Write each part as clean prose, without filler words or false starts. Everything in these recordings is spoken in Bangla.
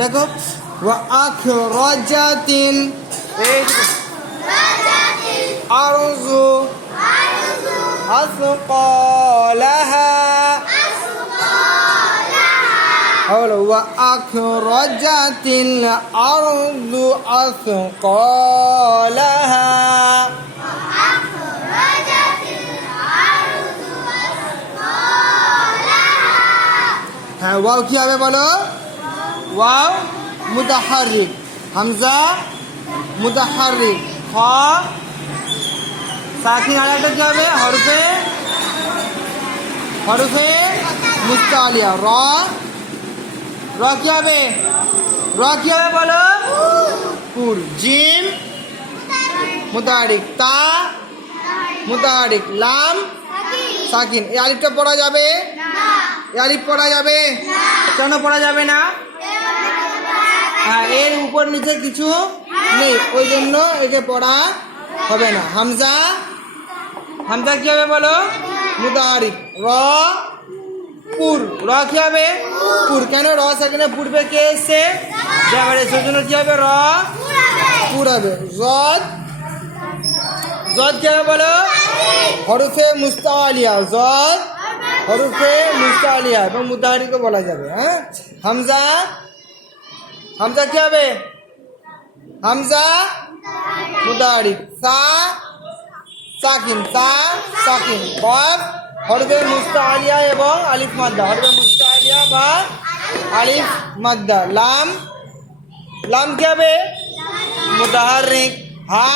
দেখো ওয়া আখরাজাতিল আরযু আসকালাহা হলো ওয়া আখরাজাতিল আরযু আসকালাহা। হ্যাঁ ওয়াও কি হবে বলো? ওয়াও মুতাহাররিক, হামজা মুতাহাররিক, খ সাকিন। আর একটা কি হবে? হরফে মুস্তালিয়া, র কি হবে? র কি হবে বলো? পুর। জিম মুতাহারিক, তা মুতাহারিক, লাম সাকিন। এই আলিফটা পড়া যাবে? এই আলিফ পড়া যাবে? কেন পড়া যাবে না? হ্যাঁ, এর উপর নিচে কিছু নেই, ওই জন্য একে পড়া হবে না। হামজা কি হবে বলো? মুতাহারিক, র পুর, র কি হবে? পুর। কেন? র সেখানে পূর্বে কে এসছে? যাবে, সেজন্য কি হবে? র পুর হবে। জদ কি হবে বলো? হরফে মুস্তালিয়া, জদ হরফে মুস্তালিয়া এবং মুতাহারিকও বলা যাবে। হ্যাঁ, হামজা কি হবে? হামজা মুতাহারিক, সা সাকিন, কফ হরফে মুস্তালিয়া এবং আলিফ মাদ্দা, হরফে মুস্তালিয়া বা আলিফ মাদ্দা। লাম কি হবে? মুতাহারিক, হা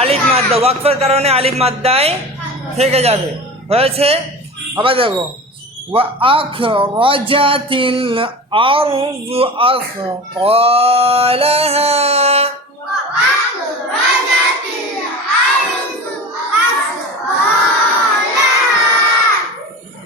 আলিফ মাদ্দা, ওয়াকফের কারণে আলিফ মাদ্দায় থেকে যাবে। হয়েছে? আবার দেখো ওয়া আখরাজাতিল আরযু আসকালাহা।